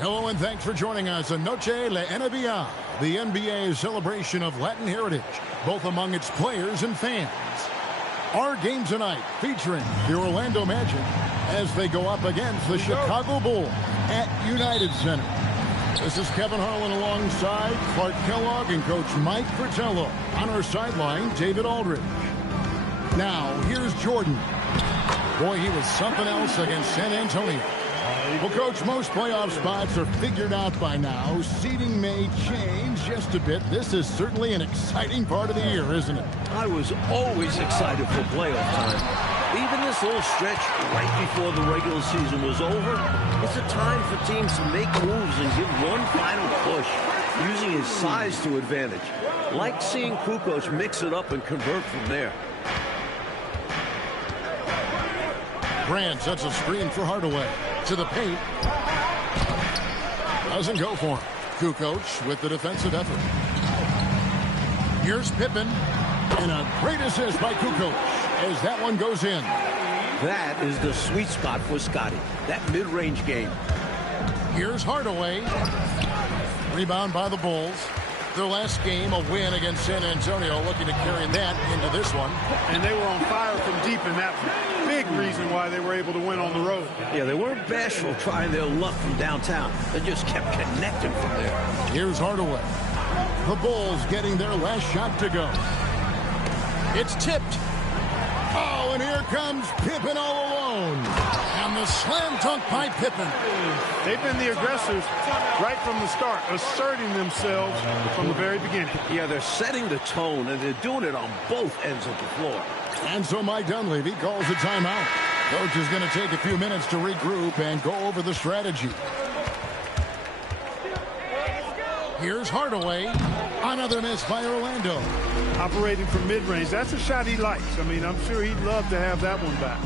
Hello and thanks for joining us on Noche la NBA, the NBA celebration of Latin heritage, both among its players and fans. Our game tonight featuring the Orlando Magic as they go up against the Chicago Bulls at United Center. This is Kevin Harlan alongside Clark Kellogg and Coach Mike Fratello. On our sideline, David Aldridge. Now, here's Jordan. Boy, he was something else against San Antonio. Well, Coach, most playoff spots are figured out by now. Seeding may change just a bit. This is certainly an exciting part of the year, isn't it? I was always excited for playoff time. Even this little stretch right before the regular season was over, it's a time for teams to make moves and give one final push, using his size to advantage. Like seeing Kukoc mix it up and convert from there. Grant sets a screen for Hardaway. To the paint. Doesn't go for him. Kukoc with the defensive effort. Here's Pippen. And a great assist by Kukoc as that one goes in. That is the sweet spot for Scotty. That mid-range game. Here's Hardaway. Rebound by the Bulls. Their last game, a win against San Antonio, looking to carry that into this one. And they were on fire from deep in that one. Big reason why they were able to win on the road. Yeah, they weren't bashful trying their luck from downtown. They just kept connecting from there. Here's Hardaway. The Bulls getting their last shot to go. It's tipped. Oh, and here comes Pippen all alone. And the slam dunk by Pippen. They've been the aggressors right from the start, asserting themselves from the very beginning. Yeah, they're setting the tone, and they're doing it on both ends of the floor. And so Mike Dunleavy calls a timeout. Coach is going to take a few minutes to regroup and go over the strategy. Here's Hardaway. Another miss by Orlando. Operating from mid-range. That's a shot he likes. I mean, I'm sure he'd love to have that one back.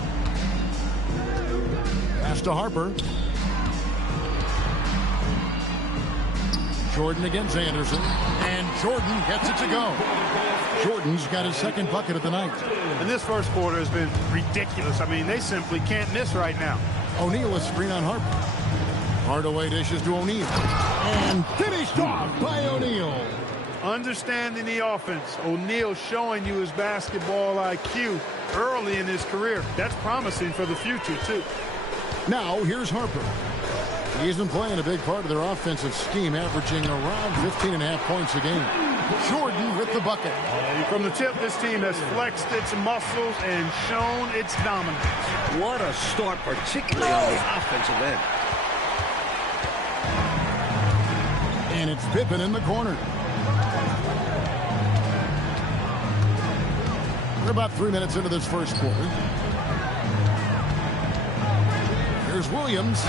Pass to Harper. Jordan against Anderson. And Jordan gets it to go. Jordan's got his second bucket of the night. And this first quarter has been ridiculous. I mean, they simply can't miss right now. O'Neal is screen on Harper. Hardaway dishes to O'Neal. And finished off by O'Neal. Understanding the offense. O'Neal showing you his basketball IQ early in his career. That's promising for the future, too. Now, here's Harper. He's been playing a big part of their offensive scheme, averaging around 15.5 points a game. Jordan with the bucket. From the tip, this team has flexed its muscles and shown its dominance. What a start, particularly on the offensive end. And it's Pippen in the corner. We're about 3 minutes into this first quarter. Here's Williams.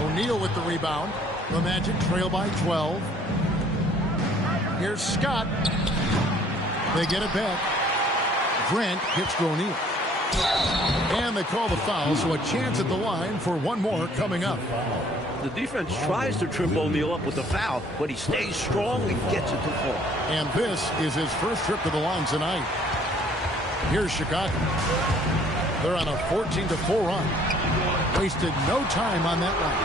O'Neal with the rebound. The Magic trail by 12. Here's Scott. They get it back. Grant hits to O'Neal. And they call the foul, so a chance at the line for one more coming up. The defense tries to trip O'Neal up with the foul, but he stays strong and gets it to fall. And this is his first trip to the line tonight. Here's Chicago. They're on a 14-4 run. Wasted no time on that one.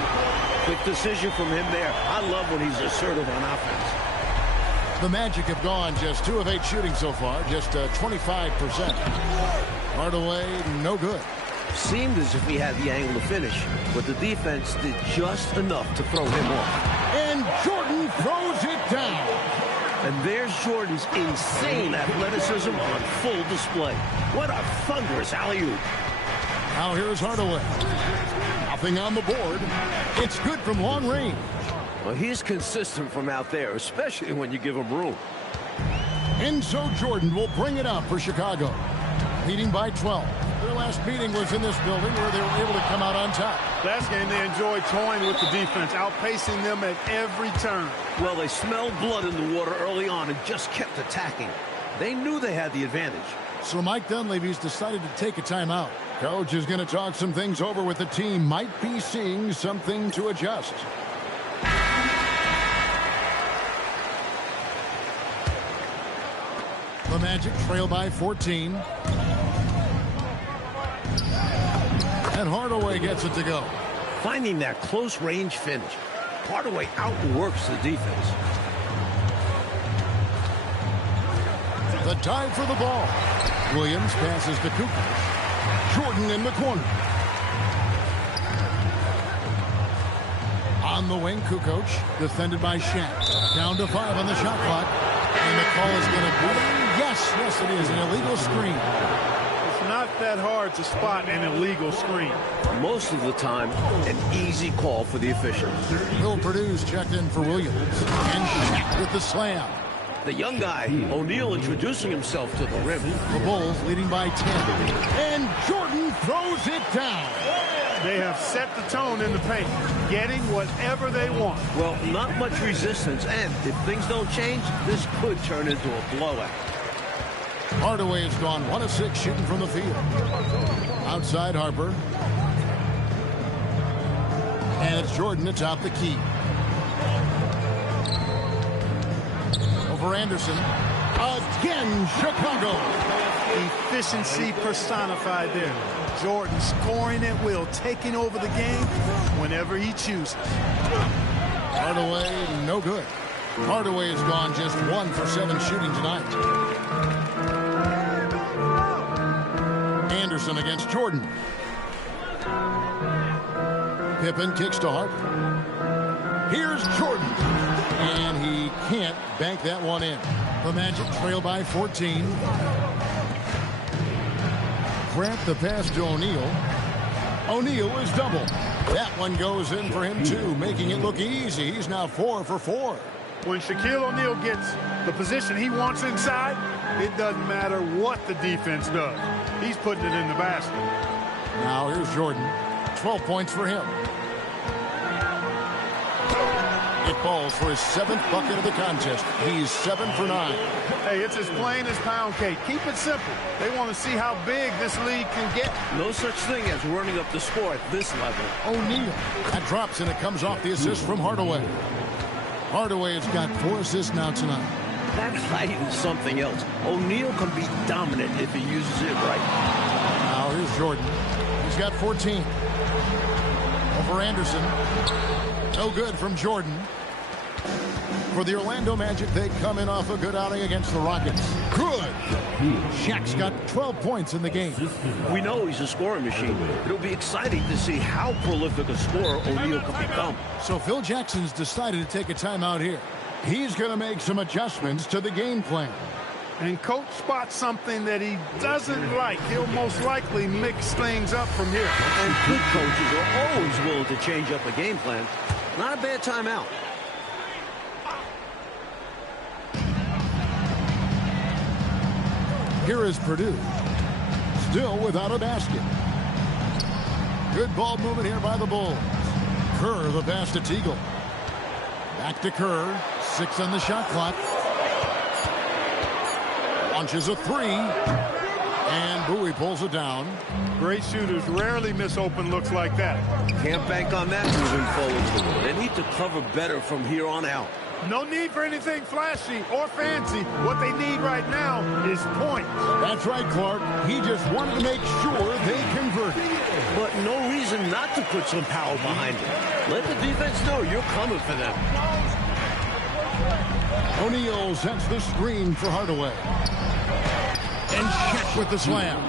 Quick decision from him there. I love when he's assertive on offense. The Magic have gone just 2 of 8 shooting so far, just 25%. Hardaway, no good. Seemed as if he had the angle to finish, but the defense did just enough to throw him off. And Jordan throws it down. And there's Jordan's insane athleticism on full display. What a thunderous alley-oop. Now here's Hardaway. Nothing on the board. It's good from long range. Well, he's consistent from out there, especially when you give him room. And so Jordan will bring it up for Chicago. Leading by 12. Their last meeting was in this building where they were able to come out on top. Last game, they enjoyed toying with the defense, outpacing them at every turn. Well, they smelled blood in the water early on and just kept attacking. They knew they had the advantage. So Mike Dunleavy's decided to take a timeout. Coach is going to talk some things over with the team. Might be seeing something to adjust. The Magic trail by 14. And Hardaway gets it to go. Finding that close range finish. Hardaway outworks the defense. The dive for the ball. Williams passes to Cooper. Jordan in the corner. On the wing, Kukoc, defended by Shaq. Down to 5 on the shot clock. And the call is going to be, yes, it is an illegal screen. It's not that hard to spot an illegal screen. Most of the time, an easy call for the officials. Will Purdue's checked in for Williams. And Shaq with the slam. The young guy, O'Neal, introducing himself to the rim. The Bulls leading by 10. And Jordan throws it down. They have set the tone in the paint, getting whatever they want. Well, not much resistance, and if things don't change, this could turn into a blowout. Hardaway has gone 1 of 6 shooting from the field. Outside Harper. And it's Jordan to top the key. Over Anderson. Again, Chicago. Efficiency personified there. Jordan scoring at will, taking over the game whenever he chooses. Hardaway, no good. Hardaway has gone just 1 for 7 shooting tonight. Anderson against Jordan. Pippen kicks to Harper. Here's Jordan. And he can't bank that one in. The Magic trail by 14. Grant the pass to O'Neal. O'Neal is double. That one goes in for him too, making it look easy. He's now 4 for 4. When Shaquille O'Neal gets the position he wants inside, it doesn't matter what the defense does. He's putting it in the basket. Now here's Jordan. 12 points for him. It falls for his 7th bucket of the contest. He's 7 for 9. Hey, it's as plain as pound cake. Keep it simple. They want to see how big this league can get. No such thing as running up the score at this level. O'Neal. That drops and it comes off the assist from Hardaway. Hardaway has got 4 assists now tonight. That height is something else. O'Neal can be dominant if he uses it right. Now here's Jordan. He's got 14. Over Anderson. No good from Jordan. For the Orlando Magic, they come in off a good outing against the Rockets. Good. Shaq's got 12 points in the game. We know he's a scoring machine. It'll be exciting to see how prolific a scorer O'Neal can become. So Phil Jackson's decided to take a timeout here. He's going to make some adjustments to the game plan. And coach spots something that he doesn't like. He'll most likely mix things up from here. And good coaches are always willing to change up a game plan. Not a bad timeout. Here is Purdue. Still without a basket. Good ball movement here by the Bulls. Kerr, the pass to Teagle. Back to Kerr. 6 on the shot clock. Launches a 3. And Bowie pulls it down. Great shooters rarely miss open looks like that. Can't bank on that moving forward. They need to cover better from here on out. No need for anything flashy or fancy. What they need right now is points. That's right, Clark. He just wanted to make sure they converted. But no reason not to put some power behind it. Let the defense know you're coming for them. O'Neal sets the screen for Hardaway. And Shaq with the slam.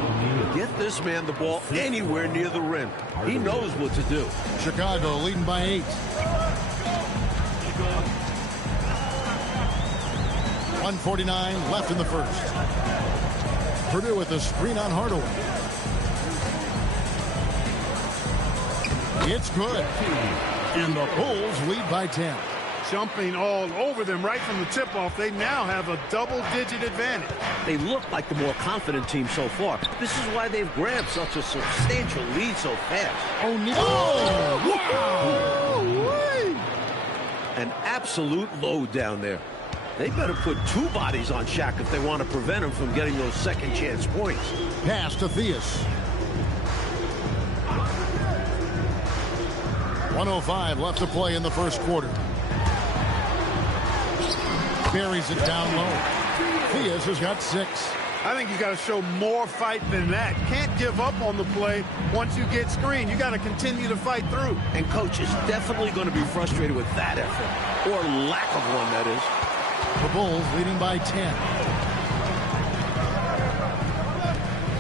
Get this man the ball anywhere near the rim. He knows what to do. Chicago leading by 8. 1:49 left in the first. Purdue with the screen on Hardaway. It's good. And the Bulls lead by 10. Jumping all over them right from the tip-off. They now have a double-digit advantage. They look like the more confident team so far. This is why they've grabbed such a substantial lead so fast. O'Neal. Oh, wow. An absolute load down there. They better put 2 bodies on Shaq if they want to prevent him from getting those second chance points. Pass to Theus. 1:05 left to play in the first quarter. Buries it down low. Theus has got 6. I think you got to show more fight than that. Can't give up on the play once you get screened. You got to continue to fight through. And coach is definitely going to be frustrated with that effort, or lack of one, that is. The Bulls leading by 10.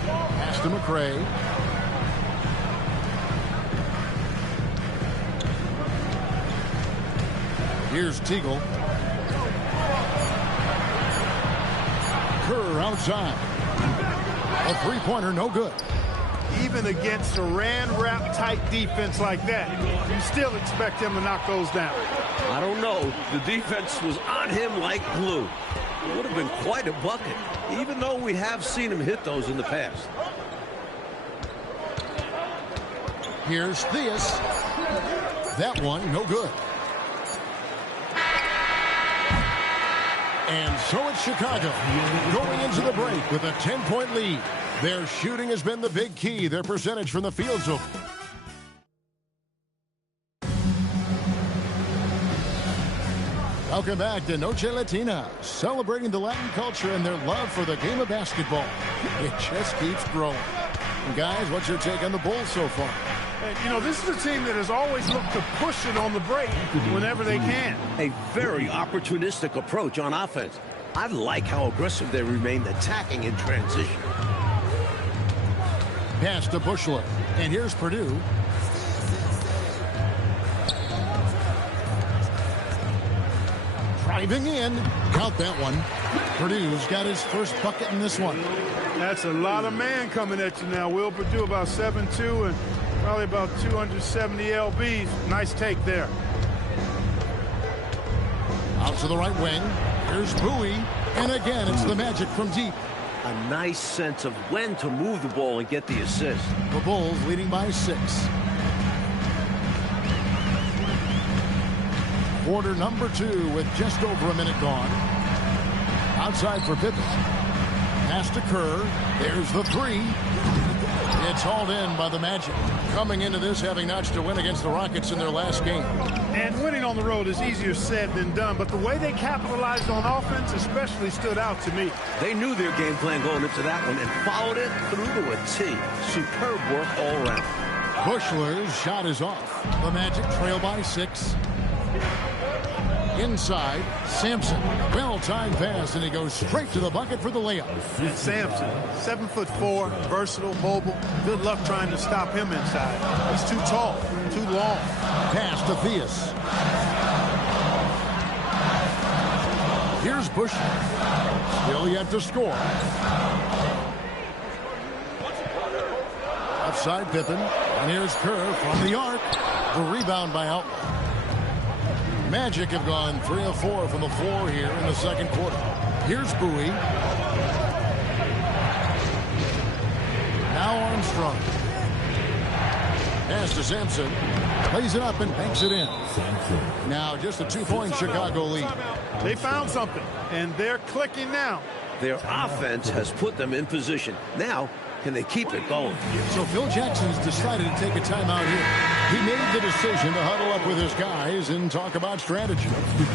Pass to McRae. Here's Teagle. Kerr outside. A three-pointer, no good. Even against Saran wrap tight defense like that, you still expect him to knock those down. I don't know. The defense was on him like glue. It would have been quite a bucket, even though we have seen him hit those in the past. Here's Theus. That one, no good. And so it's Chicago going into the break with a 10-point lead. Their shooting has been the big key. Their percentage from the field zone. Welcome back to Noche Latina, celebrating the Latin culture and their love for the game of basketball. It just keeps growing. And guys, what's your take on the Bulls so far? You know, this is a team that has always looked to push it on the break whenever they can. A very opportunistic approach on offense. I like how aggressive they remained attacking in transition. Pass to Bushler. And here's Purdue. Driving in. Count that one. Purdue's got his first bucket in this one. That's a lot of man coming at you now. Will Purdue about 7'2" and probably about 270 lbs. Nice take there. Out to the right wing. Here's Bowie. And again, it's the Magic from deep. A nice sense of when to move the ball and get the assist. The Bulls leading by 6. Quarter number 2 with just over a minute gone. Outside for Pippen. Pass to Kerr. There's the 3. It's hauled in by the Magic. Coming into this having notched a win against the Rockets in their last game. And winning on the road is easier said than done, but the way they capitalized on offense especially stood out to me. They knew their game plan going into that one and followed it through to a T. Superb work all around. Bushler's shot is off. The Magic trail by 6. Inside, Sampson. Well-timed pass, and he goes straight to the bucket for the layup. And Sampson, 7'4", versatile, mobile. Good luck trying to stop him inside. He's too tall, too long. Pass to Theus. Here's Bushler. Still yet to score. Outside Pippen. And here's Kerr from the arc. The rebound by Outlaw. Magic have gone 3 of 4 from the floor here in the second quarter. Here's Bowie. Now Armstrong. Pass to Sampson. Plays it up and banks it in. Now just a 2-point Chicago lead. They found something, and they're clicking now. Their offense has put them in position. Now, can they keep it going? So Phil Jackson's decided to take a timeout here. He made the decision to huddle up with his guys and talk about strategy.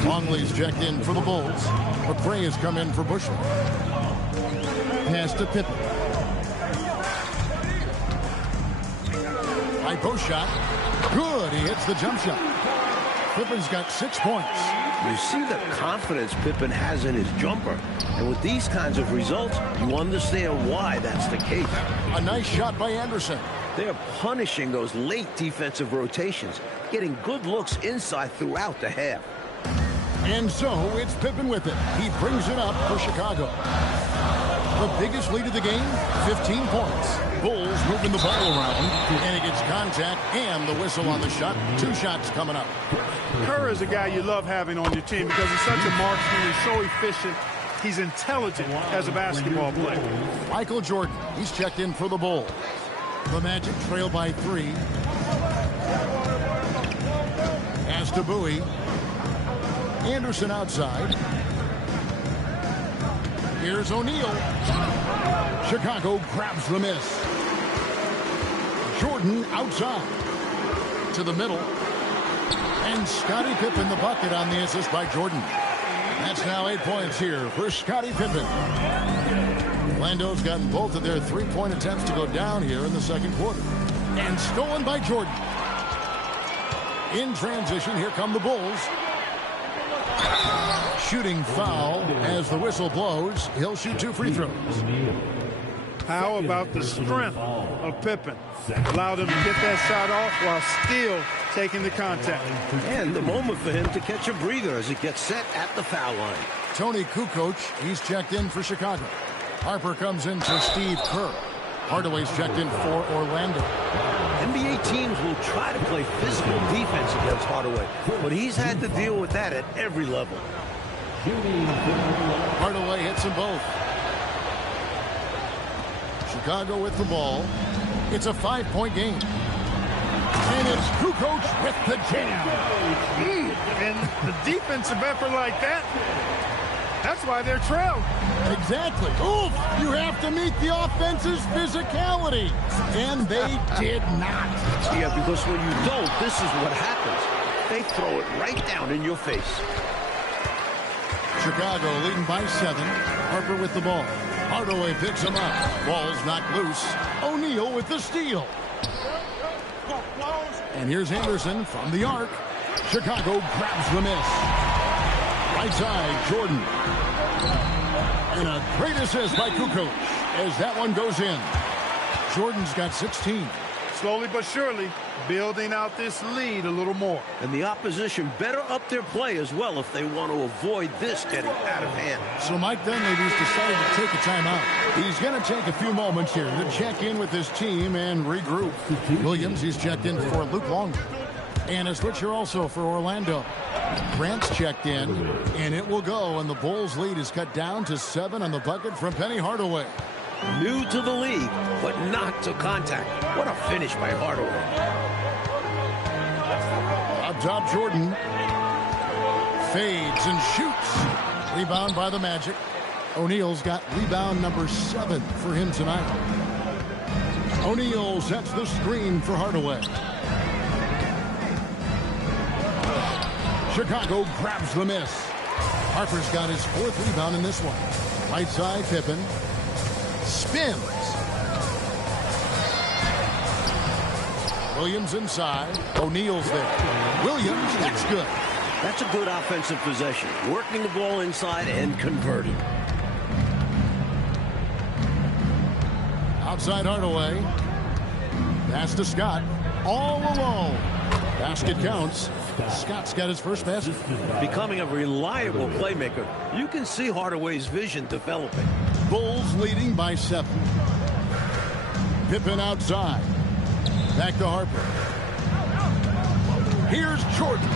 Longley's checked in for the Bulls. McRae has come in for Bushler. Pass to Pippen. High post shot. Good. He hits the jump shot. Pippen's got 6 points. You see the confidence Pippen has in his jumper. And with these kinds of results, you understand why that's the case. A nice shot by Anderson. They're punishing those late defensive rotations, getting good looks inside throughout the half. And so it's Pippen with it. He brings it up for Chicago. The biggest lead of the game, 15 points. Bulls moving the ball around, and he gets contact and the whistle on the shot. 2 shots coming up. Kerr is a guy you love having on your team because he's such a marksman. He's so efficient. He's intelligent as a basketball player. Michael Jordan, he's checked in for the Bulls. The Magic trail by 3. Pass to Bowie. Anderson outside. Here's O'Neal. Chicago grabs the miss. Jordan outside. To the middle. And Scottie Pippen the bucket on the assist by Jordan. That's now 8 points here for Scottie Pippen. Orlando's gotten both of their three-point attempts to go down here in the second quarter. And stolen by Jordan. In transition, here come the Bulls. Shooting foul as the whistle blows. He'll shoot 2 free throws. How about the strength of Pippen? Allowed him to get that shot off while still taking the contact. And the moment for him to catch a breather as he gets set at the foul line. Tony Kukoc, he's checked in for Chicago. Harper comes in for Steve Kerr. Hardaway's checked in for Orlando. NBA teams will try to play physical defense against Hardaway, but he's had to deal with that at every level. Hardaway hits them both. Chicago with the ball. It's a 5-point game. And it's Kukoc with the jam. And the defensive effort like that, that's why they're trailed. Exactly. Oof! You have to meet the offense's physicality. And they did not. Yeah, because when you don't, this is what happens. They throw it right down in your face. Chicago leading by 7. Harper with the ball. Hardaway picks him up. Ball's knocked loose. O'Neal with the steal. And here's Anderson from the arc. Chicago grabs the miss. Right side, Jordan. And a great assist by Kukoc as that one goes in. Jordan's got 16. Slowly but surely, building out this lead a little more. And the opposition better up their play as well if they want to avoid this getting out of hand. So Mike Dunleavy's decided to take a timeout. He's going to take a few moments here to check in with his team and regroup. Williams, he's checked in for Luke Longley. And a switcher also for Orlando. Grant's checked in, and it will go, and the Bulls' lead is cut down to 7 on the bucket from Penny Hardaway. New to the league, but not to contact. What a finish by Hardaway. Up top, Jordan. Fades and shoots. Rebound by the Magic. O'Neal's got rebound number 7 for him tonight. O'Neal sets the screen for Hardaway. Chicago grabs the miss. Harper's got his 4th rebound in this one. Right side, Pippen. Spins. Williams inside. O'Neal's there. Williams, that's good. That's a good offensive possession. Working the ball inside and converting. Outside Hardaway. Pass to Scott. All alone. Basket counts. Scott's got his first basket. Becoming a reliable playmaker, you can see Hardaway's vision developing. Bulls leading by 7. Pippen outside. Back to Harper. Here's Jordan.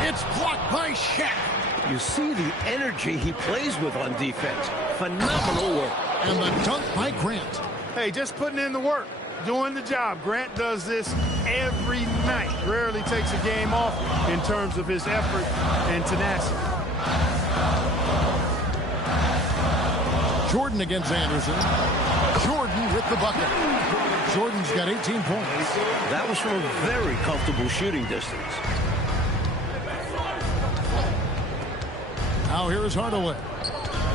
It's blocked by Shaq. You see the energy he plays with on defense. Phenomenal work. And the dunk by Grant. Hey, just putting in the work. Doing the job. Grant does this every night. Rarely takes a game off in terms of his effort and tenacity. Jordan against Anderson. Jordan with the bucket. Jordan's got 18 points. That was from a very comfortable shooting distance. Now here's Hardaway.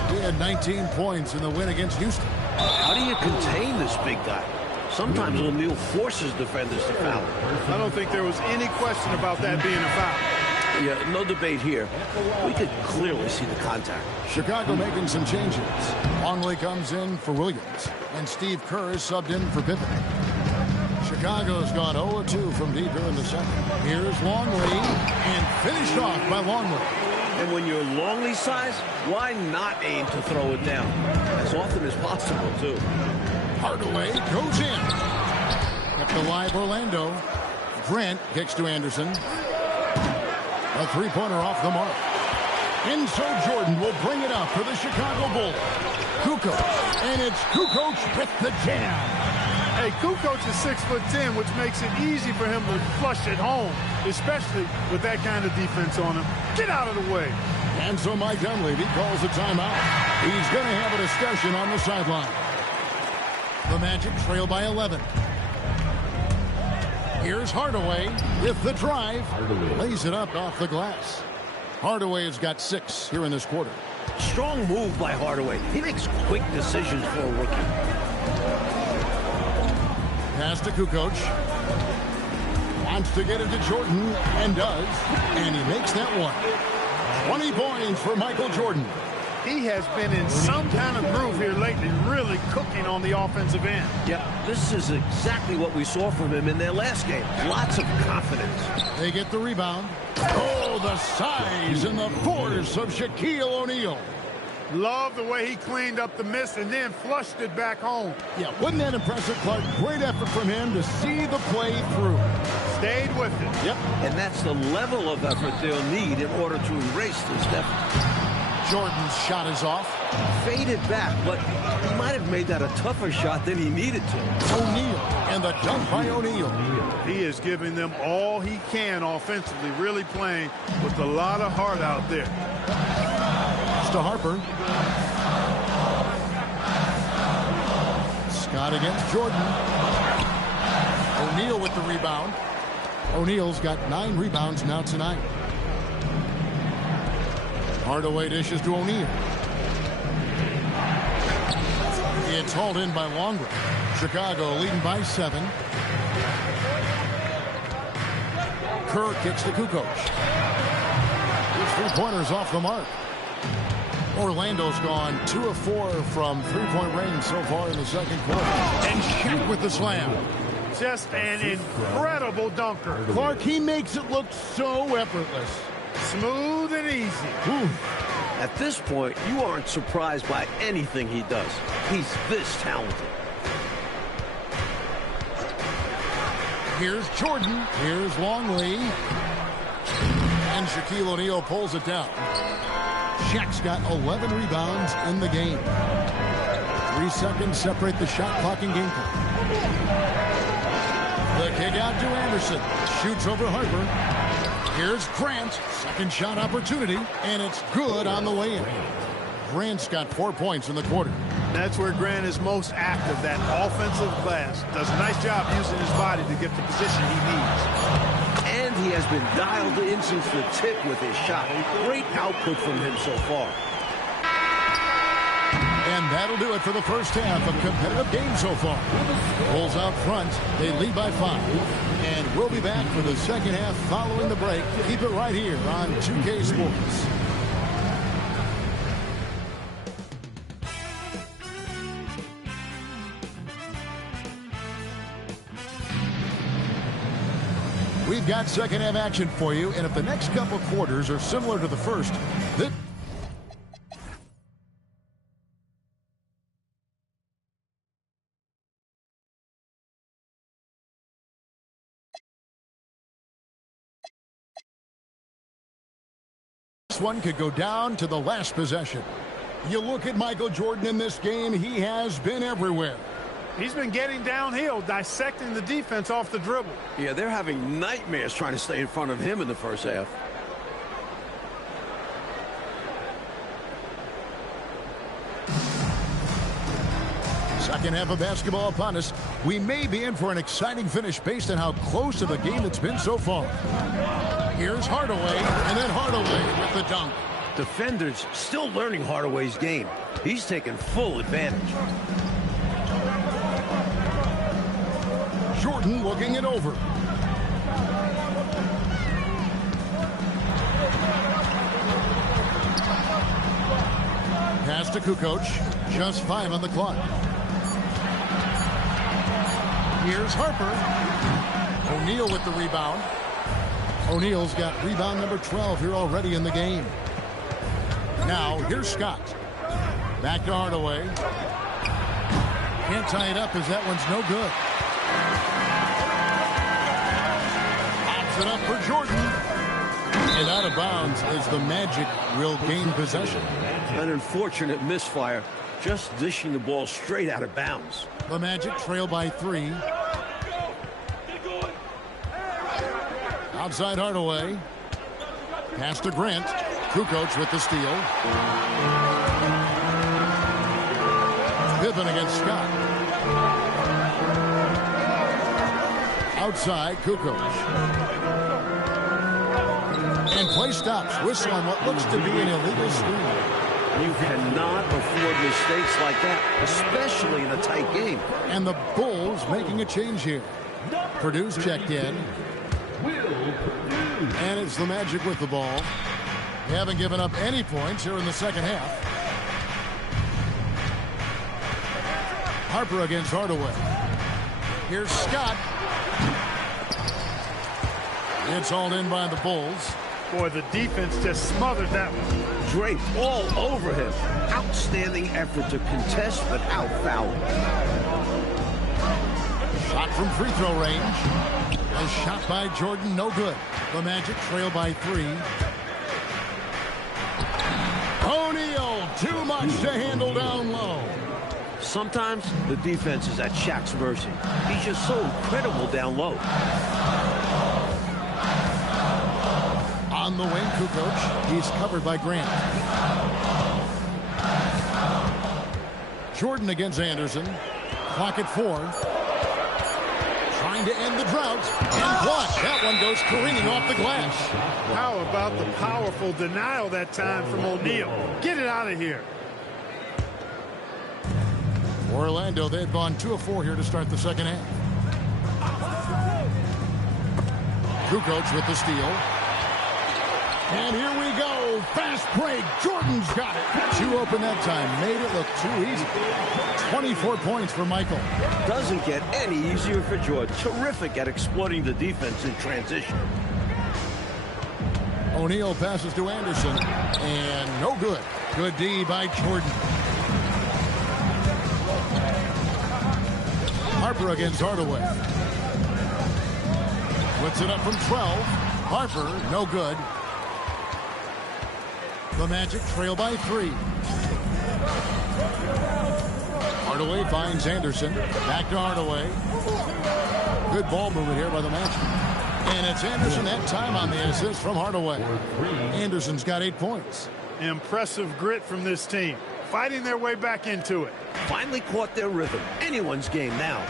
He had 19 points in the win against Houston. How do you contain this big guy? Sometimes O'Neal forces defenders to foul. I don't think there was any question about that being a foul. Yeah, no debate here. We could clearly see the contact. Chicago making some changes. Longley comes in for Williams, and Steve Kerr is subbed in for Pippen. Chicago's gone 0-2 from deep here in the second. Here's Longley, and finished off by Longley. And when you're Longley's size, why not aim to throw it down? As often as possible, too. Hardaway goes in. Kept alive Orlando. Grant kicks to Anderson. A three-pointer off the mark. And so Jordan will bring it up for the Chicago Bulls. Kukoc. And it's Kukoc with the jam. Hey, Kukoc is 6'10", which makes it easy for him to flush it home, especially with that kind of defense on him. Get out of the way. And so Mike Dunleavy calls a timeout. He's going to have a discussion on the sideline. The Magic trail by 11. Here's Hardaway with the drive. Lays it up off the glass. Hardaway has got 6 here in this quarter. Strong move by Hardaway. He makes quick decisions for a rookie. Pass to Kukoc. Wants to get it to Jordan, and does. And he makes that one. 20 points for Michael Jordan. He has been in some kind of groove here lately, really cooking on the offensive end. Yeah, this is exactly what we saw from him in their last game. Lots of confidence. They get the rebound. Oh, the size and the force of Shaquille O'Neal. Love the way he cleaned up the miss and then flushed it back home. Yeah, wasn't that impressive, Clark? Great effort from him to see the play through. Stayed with it. Yep. And that's the level of effort they'll need in order to erase this deficit. Jordan's shot is off. Faded back, but he might have made that a tougher shot than he needed to. O'Neal, and the dunk by O'Neal. He is giving them all he can offensively, really playing with a lot of heart out there. To Harper. Scott against Jordan. O'Neal with the rebound. O'Neal's got 9 rebounds now tonight. Hardaway dishes to O'Neal. It's hauled in by Longbridge. Chicago leading by 7. Kerr kicks to Kukoc. His three-pointers off the mark. Orlando's gone 2 of 4 from three-point range so far in the second quarter. And Shaq with the slam. Just an incredible dunker. Clark, he makes it look so effortless. Smooth and easy. Ooh. At this point, you aren't surprised by anything he does. He's this talented. Here's Jordan. Here's Longley. And Shaquille O'Neal pulls it down. Shaq's got 11 rebounds in the game. 3 seconds separate the shot clock and game clock. The kick out to Anderson. Shoots over Harper. Here's Grant. Second shot opportunity. And it's good on the way in. Grant's got 4 points in the quarter. That's where Grant is most active, that offensive glass. Does a nice job using his body to get the position he needs. And he has been dialed in since the tip with his shot. Great output from him so far. And that'll do it for the first half of competitive game so far. Bulls out front. They lead by 5. And we'll be back for the second half following the break. Keep it right here on 2K Sports. We've got second half action for you, and if the next couple quarters are similar to the first, this one could go down to the last possession. You look at Michael Jordan in this game, he has been everywhere. He's been getting downhill, dissecting the defense off the dribble. Yeah, they're having nightmares trying to stay in front of him in the first half. Second half of basketball upon us. We may be in for an exciting finish based on how close of a game it's been so far. Here's Hardaway, and then Hardaway with the dunk. Defenders still learning Hardaway's game. He's taking full advantage. Jordan looking it over. Pass to Kukoc. Just 5 on the clock. Here's Harper. O'Neal with the rebound. O'Neal's got rebound number 12 here already in the game. Now, here's Scott. Back to Hardaway. Can't tie it up as that one's no good. Pops it up for Jordan. And out of bounds as the Magic will gain possession. An unfortunate misfire. Just dishing the ball straight out of bounds. The Magic trail by 3. Outside Hardaway. Pass to Grant. Kukoc with the steal. Pippen against Scott. Outside Kukoc. And play stops. Whistle on what looks to be an illegal screen. You cannot afford mistakes like that, especially in a tight game. And the Bulls making a change here. Purdue's checked in. And it's the Magic with the ball. They haven't given up any points here in the second half. Harper against Hardaway. Here's Scott. It's hauled in by the Bulls. Boy, the defense just smothered that one. Draped all over him. Outstanding effort to contest without fouling. Shot from free throw range. A shot by Jordan, no good. The Magic trail by 3. O'Neal, too much to handle down low. Sometimes the defense is at Shaq's mercy. He's just so incredible down low. On the wing, Kukoc. He's covered by Grant. Jordan against Anderson. Clock at 4. Trying to end the drought. And blocked. That one goes careening off the glass. How about the powerful denial that time from O'Neal? Get it out of here. Orlando, they've gone 2 of 4 here to start the second half. Kukoc with the steal. And here we go. Fast break. Jordan's got it. 2 open that time. Made it look too easy. 24 points for Michael. Doesn't get any easier for Jordan. Terrific at exploiting the defense in transition. O'Neal passes to Anderson. And no good. Good D by Jordan. Harper against Hardaway. Puts it up from 12. Harper, no good. The Magic trail by 3. Hardaway finds Anderson. Back to Hardaway. Good ball movement here by the Magic. And it's Anderson that time on the assist from Hardaway. Anderson's got 8 points. Impressive grit from this team. Fighting their way back into it. Finally caught their rhythm. Anyone's game now.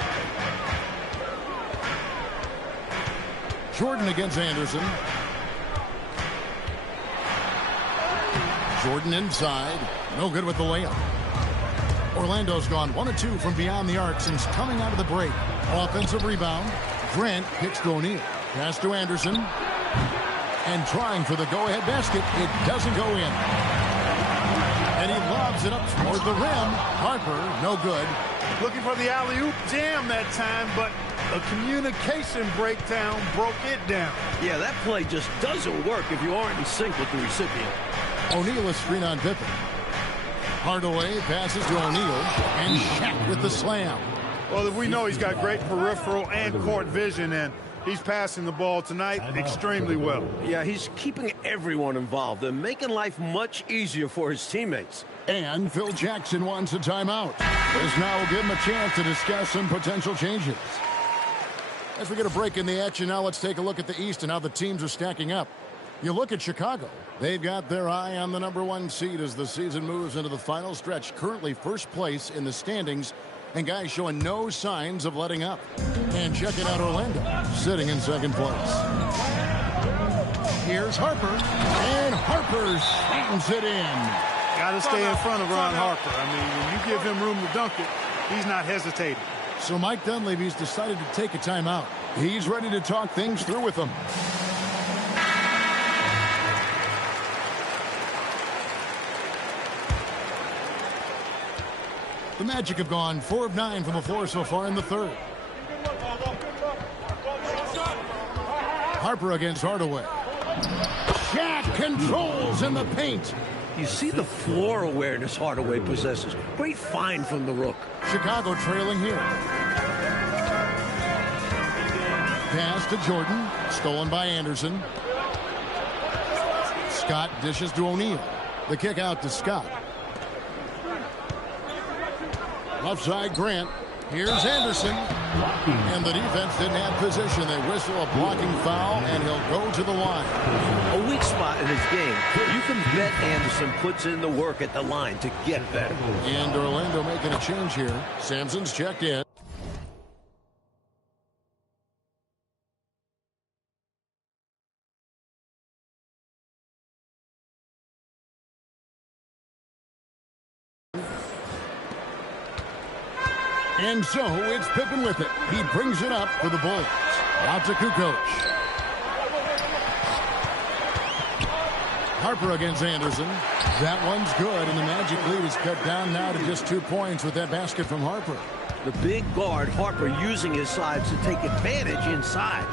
Jordan against Anderson. Jordan inside. No good with the layup. Orlando's gone 1 of 2 from beyond the arc since coming out of the break. Offensive rebound. Grant kicks to O'Neal. Pass to Anderson. And trying for the go-ahead basket. It doesn't go in. And he lobs it up toward the rim. Harper, no good. Looking for the alley-oop jam that time, but a communication breakdown broke it down. Yeah, that play just doesn't work if you aren't in sync with the recipient. O'Neal is screen on Pippen. Hardaway passes to O'Neal. And Shaq with the slam. Well, we know he's got great peripheral and court vision, and he's passing the ball tonight extremely well. Yeah, he's keeping everyone involved and making life much easier for his teammates. And Phil Jackson wants a timeout. This now will give him a chance to discuss some potential changes. As we get a break in the action, now let's take a look at the East and how the teams are stacking up. You look at Chicago. They've got their eye on the #1 seed as the season moves into the final stretch. Currently first place in the standings. And guys showing no signs of letting up. And checking out Orlando, sitting in second place. Here's Harper. And Harper slams it in. Got to stay in front of Ron Harper. I mean, when you give him room to dunk it, he's not hesitating. So Mike Dunleavy's decided to take a timeout. He's ready to talk things through with them. The Magic have gone 4 of 9 from the floor so far in the third. Harper against Hardaway. Shaq controls in the paint. You see the floor awareness Hardaway possesses. Great find from the rook. Chicago trailing here. Pass to Jordan. Stolen by Anderson. Scott dishes to O'Neal. The kick out to Scott. Left side, Grant. Here's Anderson. And the defense didn't have position. They whistle a blocking foul, and he'll go to the line. A weak spot in his game. You can bet Anderson puts in the work at the line to get better. And Orlando making a change here. Sampson's checked in. And so it's Pippen with it. He brings it up for the Bulls. Out to Kukoc. Harper against Anderson. That one's good, and the Magic lead is cut down now to just 2 points with that basket from Harper. The big guard, Harper, using his size to take advantage inside.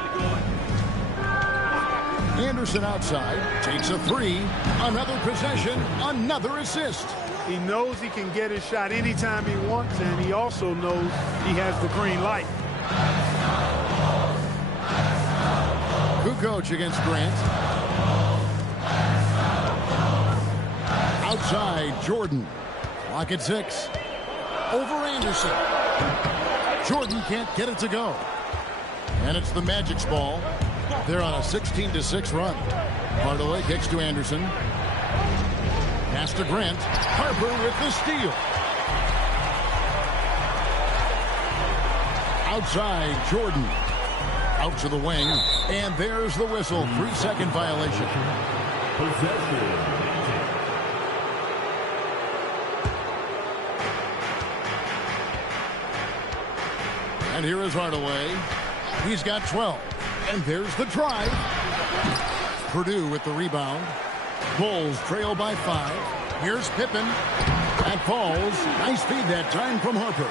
Anderson outside, takes a three. Another possession, another assist. He knows he can get his shot anytime he wants, and he also knows he has the green light. Kukoc against Grant. Outside, Jordan. Clock at 6. Over Anderson. Jordan can't get it to go. And it's the Magic's ball. They're on a 16-6 run. Hardaway kicks to Anderson. Pass to Grant. Harper with the steal. Outside, Jordan. Out to the wing. And there's the whistle. 3-second violation. Possession. And here is Hardaway. He's got 12. And there's the drive. Purdue with the rebound. Bulls trail by 5. Here's Pippen. That falls. Nice feed that time from Harper.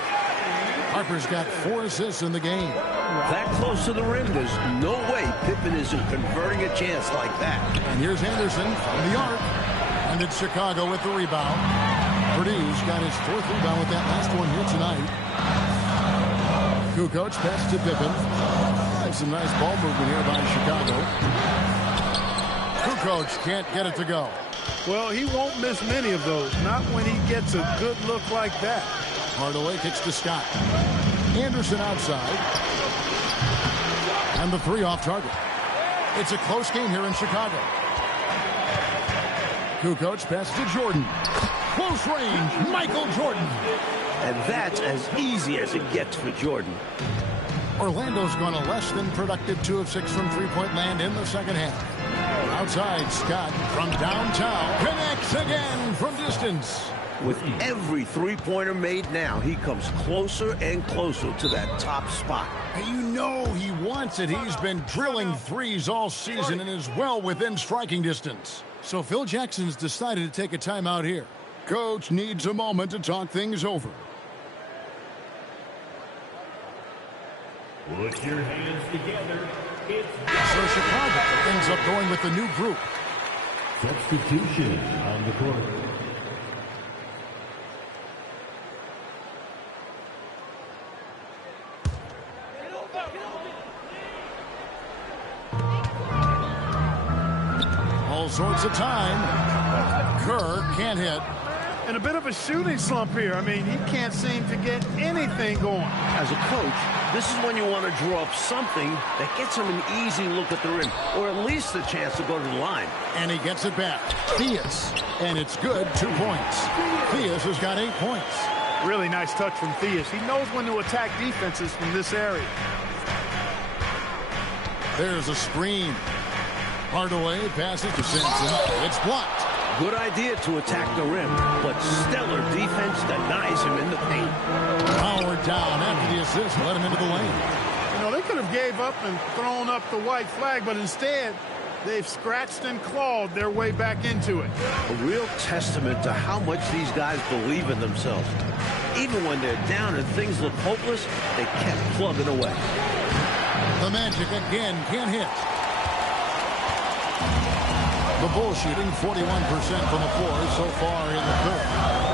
Harper's got 4 assists in the game. That close to the rim, there's no way Pippen isn't converting a chance like that. And here's Anderson from the arc. And it's Chicago with the rebound. Purdue's got his 4th rebound with that last one here tonight. Kukoc pass to Pippen. And some nice ball movement here by Chicago. Kukoc can't get it to go. Well, he won't miss many of those. Not when he gets a good look like that. Hardaway kicks to Scott. Anderson outside. And the 3 off target. It's a close game here in Chicago. Kukoc pass to Jordan. Close range, Michael Jordan. And that's as easy as it gets for Jordan. Orlando's gone a less than productive 2 of 6 from three-point land in the second half. Outside, Scott from downtown connects again from distance. With every three-pointer made now, he comes closer and closer to that top spot. And you know he wants it. He's been drilling threes all season and is well within striking distance. So Phil Jackson's decided to take a timeout here. Coach needs a moment to talk things over. Put your hands together. It's So Chicago ends up going with the new group. substitution on the court. All sorts of time. Kerr can't hit. And a bit of a shooting slump here. I mean, he can't seem to get anything going. As a coach, this is when you want to draw up something that gets him an easy look at the rim, or at least a chance to go to the line. And he gets it back. Theus. And it's good. 2 points. Theus has got 8 points. Really nice touch from Theus. He knows when to attack defenses from this area. There's a screen. Hardaway passes to Simpson. It's blocked. Good idea to attack the rim, but stellar defense denies him in the paint. Powered down after the assist. Let him into the lane. You know, they could have gave up and thrown up the white flag, but instead, they've scratched and clawed their way back into it. A real testament to how much these guys believe in themselves. Even when they're down and things look hopeless, they kept plugging away. The Magic again can't hit. The Bulls shooting 41% from the floor so far in the third.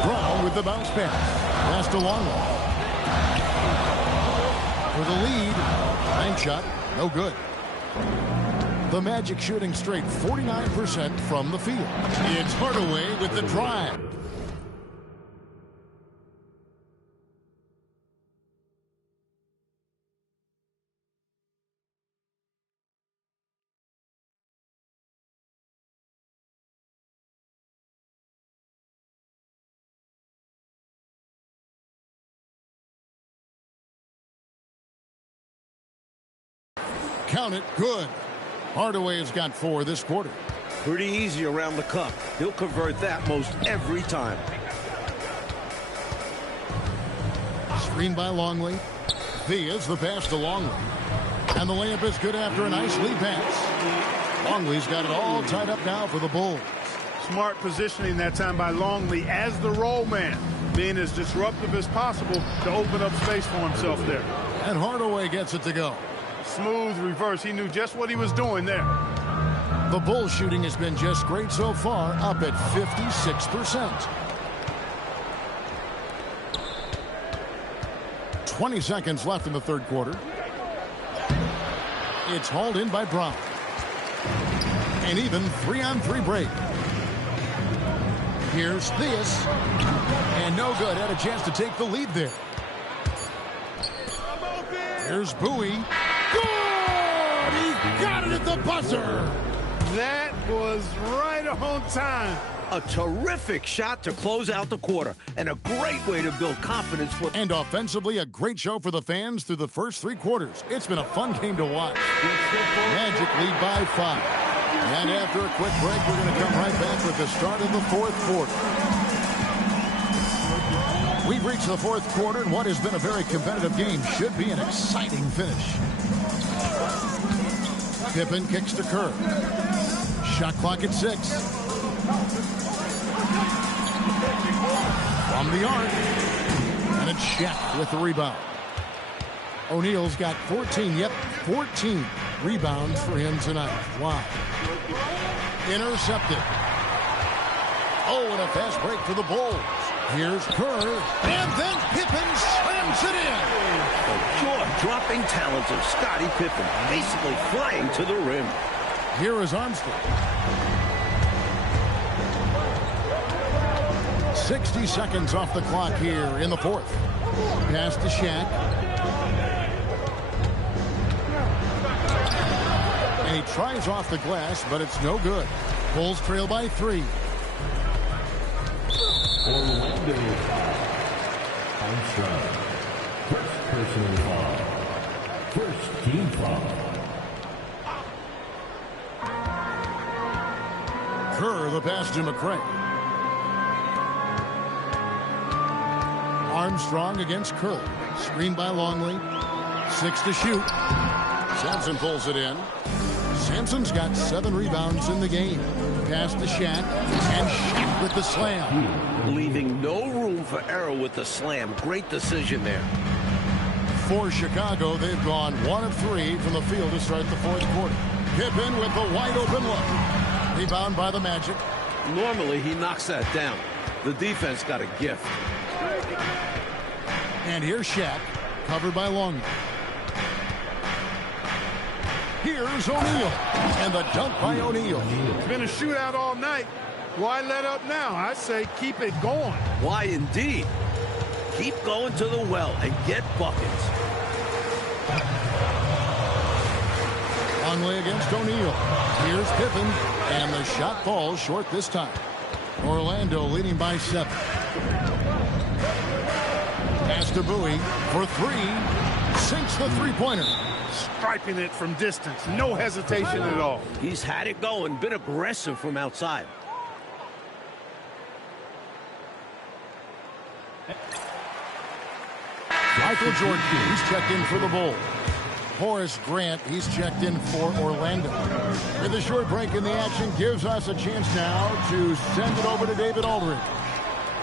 Braun with the bounce pass. Pass to Longley. For the lead. Bank shot. No good. The Magic shooting straight 49% from the field. It's Hardaway with the drive. Count it, good. Hardaway has got 4 this quarter. Pretty easy around the cup. He'll convert that most every time. Screen by Longley. Thea's the pass to Longley. And the layup is good after a nice lead pass. Longley's got it all tied up now for the Bulls. Smart positioning that time by Longley as the roll man, being as disruptive as possible to open up space for himself there. And Hardaway gets it to go. Smooth reverse. He knew just what he was doing there. The Bulls shooting has been just great so far, up at 56%. 20 seconds left in the third quarter. It's hauled in by Brown. An even 3-on-3 break. Here's Theus. And no good. Had a chance to take the lead there. Here's Bowie. Good! He got it at the buzzer. That was right on time. A terrific shot to close out the quarter, and a great way to build confidence for. And offensively, a great show for the fans through the first three quarters. It's been a fun game to watch. Magic lead by 5. And after a quick break, we're going to come right back with the start of the fourth quarter. We've reached the fourth quarter, and what has been a very competitive game should be an exciting finish. Pippen kicks to Kerr. Shot clock at 6. From the arc. And it's Shaq with the rebound. O'Neal's got 14. Yep, 14 rebounds for him tonight. Wow. Intercepted. Oh, and a fast break for the Bulls. Here's Kerr. And then Pippen slams it in. The jaw-dropping talent of Scottie Pippen, basically flying to the rim. Here is Armstrong. 60 seconds off the clock here in the fourth. Pass to Shaq. And he tries off the glass, but it's no good. Bulls trail by 3. Orlando foul. Armstrong. First personal foul. First team foul. Kerr, the pass to McCray. Armstrong against Kerr. Screen by Longley. 6 to shoot. Sampson pulls it in. Sampson's got 7 rebounds in the game. Pass to Shaq. And Shaq with the slam. Leaving no room for error with the slam. Great decision there. For Chicago, they've gone 1 of 3 from the field to start the fourth quarter. Pippen with the wide open look. Rebound by the Magic. Normally, he knocks that down. The defense got a gift. And here's Shaq, covered by Longley. Here's O'Neal, and the dunk by O'Neal. It's been a shootout all night. Why let up now? I say keep it going. Why indeed? Keep going to the well and get buckets. Longley against O'Neal. Here's Pippen, and the shot falls short this time. Orlando leading by 7. Pass to Bowie for 3. Sinks the three-pointer. Striping it from distance. No hesitation at all. He's had it going, been aggressive from outside. Michael Jordan, he's checked in for the Bulls. Horace Grant, he's checked in for Orlando. With a short break in the action, gives us a chance now to send it over to David Aldridge.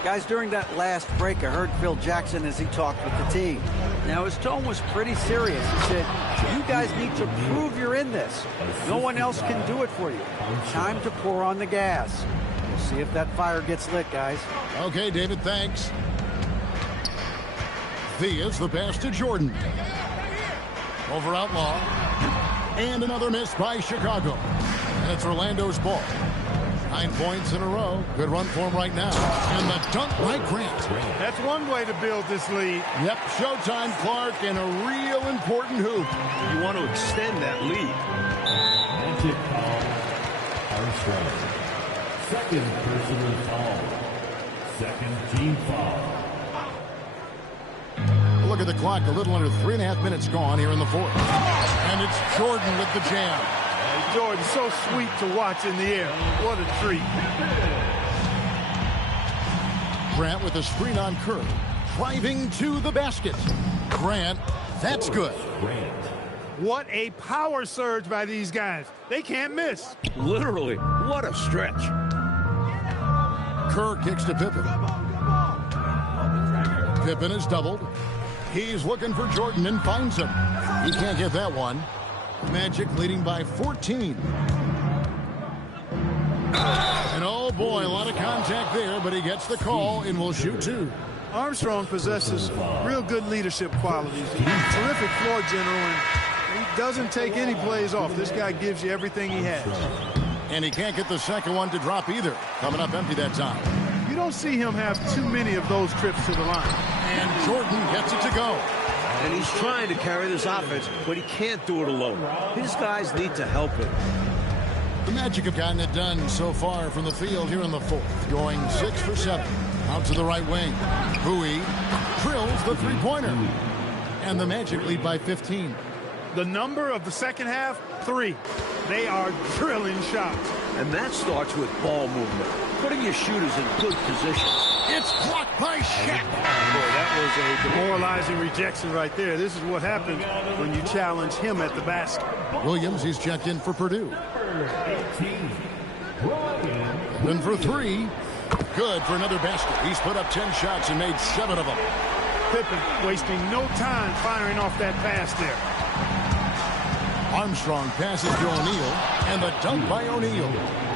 Guys, during that last break, I heard Phil Jackson as he talked with the team. Now, his tone was pretty serious. He said, you guys need to prove you're in this. No one else can do it for you. Time to pour on the gas. We'll see if that fire gets lit, guys. Okay, David, thanks. Thea's the pass to Jordan. Over Outlaw. And another miss by Chicago. And it's Orlando's ball. 9 points in a row. Good run for him right now. And the dunk by Grant. That's one way to build this lead. Yep, showtime, Clark, and a real important hoop. You want to extend that lead. Magic foul. Armstrong. Second personal foul. Second team foul. Look at the clock. A little under 3.5 minutes gone here in the fourth. And it's Jordan with the jam. Jordan, so sweet to watch in the air. What a treat. Grant with a screen on Kerr. driving to the basket. Grant, that's good. Grant. What a power surge by these guys. They can't miss. Literally, what a stretch. Kerr kicks to Pippen. Pippen is doubled. He's looking for Jordan and finds him. He can't get that one. Magic leading by 14. And oh boy, a lot of contact there, but he gets the call and will shoot two. Armstrong possesses real good leadership qualities. He's a terrific floor general, and he doesn't take any plays off. This guy gives you everything he has. And he can't get the second one to drop either. Coming up empty that time. You don't see him have too many of those trips to the line. And Jordan gets it to go. And he's trying to carry this offense, but he can't do it alone. His guys need to help him. The Magic have gotten it done so far from the field here in the fourth, going 6 for 7. Out to the right wing. Bowie drills the three-pointer. And the Magic lead by 15. The number of the second half, 3. They are drilling shots. And that starts with ball movement, putting your shooters in good positions. It's blocked by Shaq. Boy, that was a demoralizing rejection right there. This is what happens when you challenge him at the basket. Williams, he's checked in for Purdue. 18. Ryan. Then for 3. Good for another basket. He's put up 10 shots and made 7 of them. Pippen wasting no time firing off that pass there. Armstrong passes to O'Neal, and the dunk by O'Neal.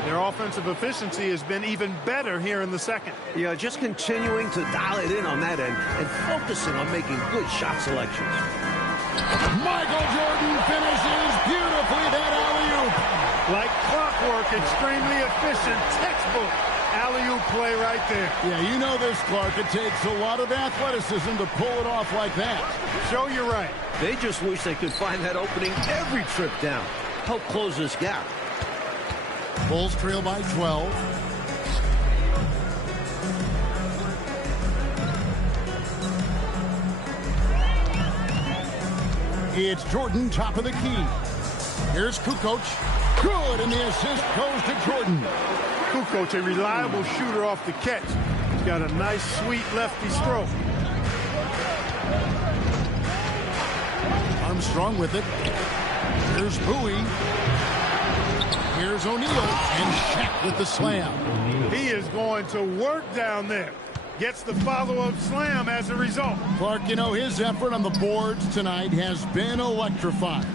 Their offensive efficiency has been even better here in the second. Yeah, just continuing to dial it in on that end and focusing on making good shot selections. Michael Jordan finishes beautifully that alley-oop. Like clockwork, extremely efficient, textbook alley-oop play right there. Yeah, you know this, Clark. It takes a lot of athleticism to pull it off like that. Show you're right. They just wish they could find that opening every trip down. Help close this gap. Bulls trail by 12. It's Jordan, top of the key. Here's Kukoc. Good, and the assist goes to Jordan. Kukoc, a reliable shooter off the catch. He's got a nice, sweet lefty stroke. Armstrong with it. Here's Bowie. Here's O'Neal, and Shaq with the slam. He is going to work down there. Gets the follow-up slam as a result. Clark, you know, his effort on the boards tonight has been electrifying.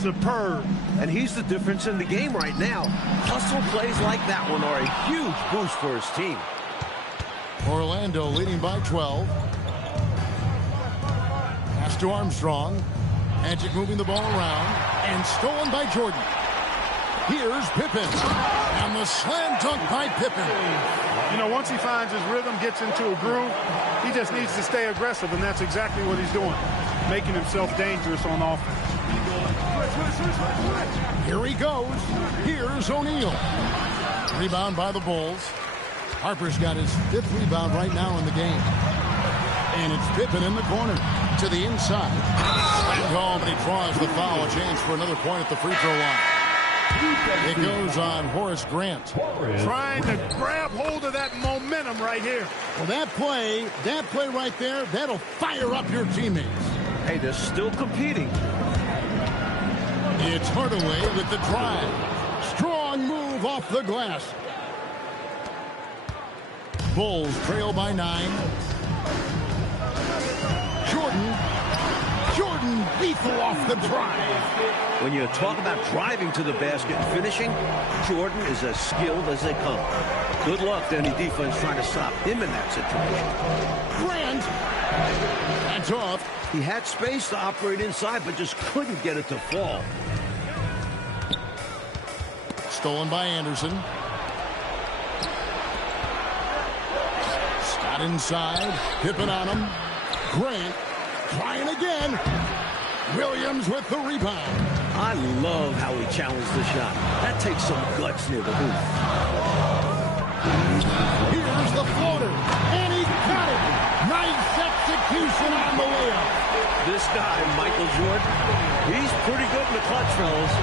Superb. And he's the difference in the game right now. Hustle plays like that one are a huge boost for his team. Orlando leading by 12. Pass to Armstrong. Magic moving the ball around. And stolen by Jordan. Here's Pippen. And the slam dunk by Pippen. You know, once he finds his rhythm, gets into a groove, he just needs to stay aggressive, and that's exactly what he's doing, making himself dangerous on offense. Here he goes. Here's O'Neal. Rebound by the Bulls. Harper's got his 5th rebound right now in the game. And it's Pippen in the corner to the inside. Slammed home, and he draws the foul. A chance for another point at the free throw line. It goes on Horace Grant. Trying to grab hold of that momentum right here. Well, that play right there, that'll fire up your teammates. Hey, they're still competing. It's Hardaway with the drive. Strong move off the glass. Bulls trail by 9. Jordan lethal off the drive. When you talk about driving to the basket and finishing, Jordan is as skilled as they come. Good luck to any defense trying to stop him in that situation. Grant. That's off. He had space to operate inside, but just couldn't get it to fall. Stolen by Anderson. Scott inside. Pippen on him. Grant trying again. Williams with the rebound. I love how he challenged the shot. That takes some guts near the hoop. Here's the floater. And he got it. Nice execution on the layup. This guy, Michael Jordan, he's pretty good in the clutch, fellas.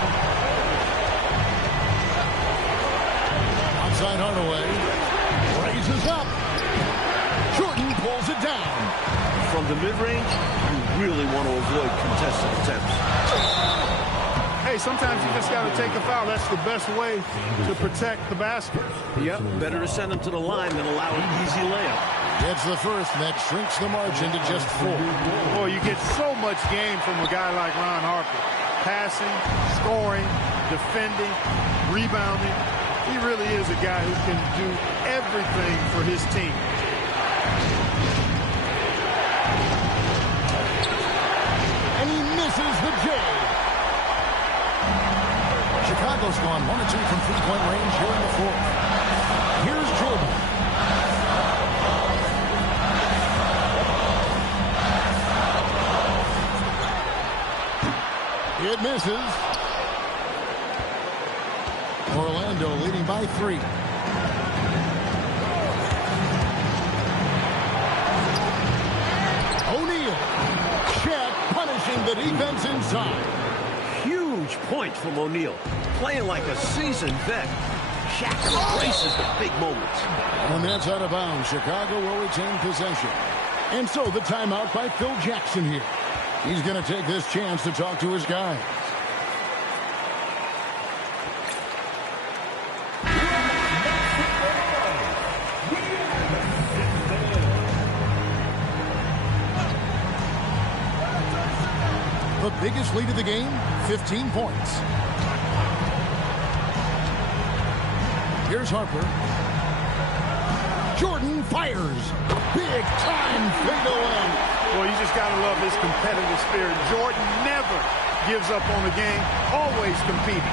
Outside Hardaway. Raises up. Jordan pulls it down. the mid-range, you really want to avoid contested attempts. Hey, sometimes you just got to take a foul. That's the best way to protect the basket. Yep, better to send them to the line than allow an easy layup. Gets the first, and that shrinks the margin to just 4. Boy, you get so much game from a guy like Ron Harper. Passing, scoring, defending, rebounding. He really is a guy who can do everything for his team. And he misses the J. Chicago's gone 1 of 2 from three-point range here in the 4th. Here's Jordan. It misses. Orlando leading by 3. O'Neal. Chet punishing the defense inside. Huge point from O'Neal. Playing like a seasoned vet. Shaq embraces the big moments. And that's out of bounds. Chicago will retain possession. And so the timeout by Phil Jackson here. He's going to take this chance to talk to his guys. The biggest lead of the game, 15 points. Here's Harper. Jordan fires. Big time fadeaway. Well, you just got to love his competitive spirit. Jordan never gives up on the game, always competing.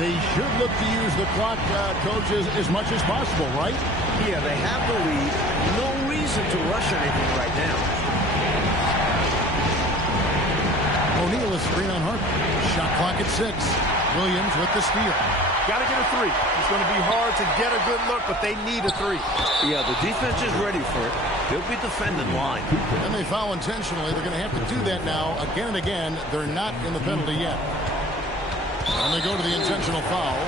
They should look to use the clock, coaches, as much as possible, right? Yeah, they have the lead. No reason to rush anything right now. O'Neal is screen on Harper. Shot clock at 6. Williams with the steal. Got to get a 3. It's going to be hard to get a good look, but they need a 3. Yeah, the defense is ready for it. They'll be defending line. And they foul intentionally. They're going to have to do that now again and again. They're not in the penalty yet. And they go to the intentional foul.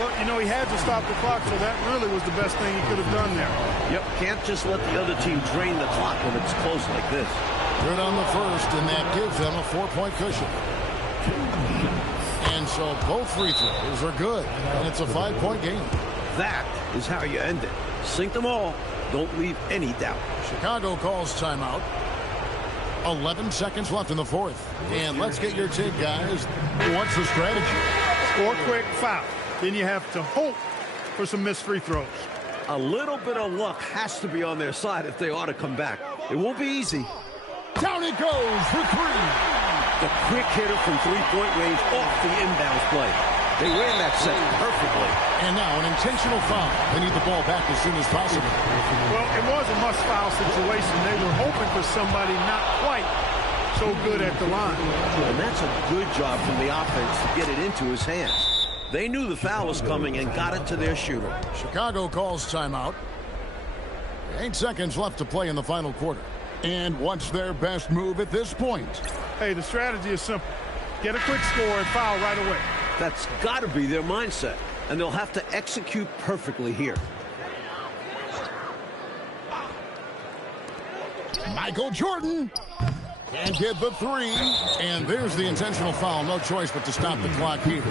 Well, you know, he had to stop the clock, so that really was the best thing he could have done there. Yep, can't just let the other team drain the clock when it's close like this. Good on the first, and that gives them a 4-point cushion. And so both free throws are good, and it's a 5-point game. That is how you end it. Sink them all. Don't leave any doubt. Chicago calls timeout. 11 seconds left in the 4th. And let's get your take, guys. What's the strategy? Score quick, foul. Then you have to hope for some missed free throws. A little bit of luck has to be on their side if they ought to come back. It won't be easy. Down it goes for 3. The quick hitter from three-point range off the inbounds play. They ran that set perfectly. And now an intentional foul. They need the ball back as soon as possible. Well, it was a must-foul situation. They were hoping for somebody not quite so good at the line. And that's a good job from the offense to get it into his hands. They knew the foul was coming and got it to their shooter. Chicago calls timeout. 8 seconds left to play in the final quarter. And what's their best move at this point? Hey, the strategy is simple. Get a quick score and foul right away. That's got to be their mindset, and they'll have to execute perfectly here. Michael Jordan can't get the 3. And there's the intentional foul. No choice but to stop the clock here.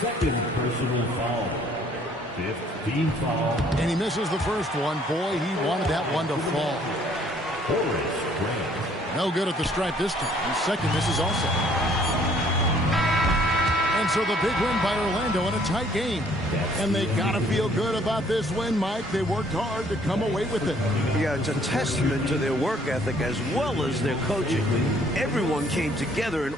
Second personal foul. 15 foul. And he misses the first one. Boy, he wanted that one to fall. Horace Grant. No good at the stripe this time. His second misses also. And so the big win by Orlando in a tight game. And they got to feel good about this win, Mike. They worked hard to come away with it. Yeah, it's a testament to their work ethic as well as their coaching. Everyone came together and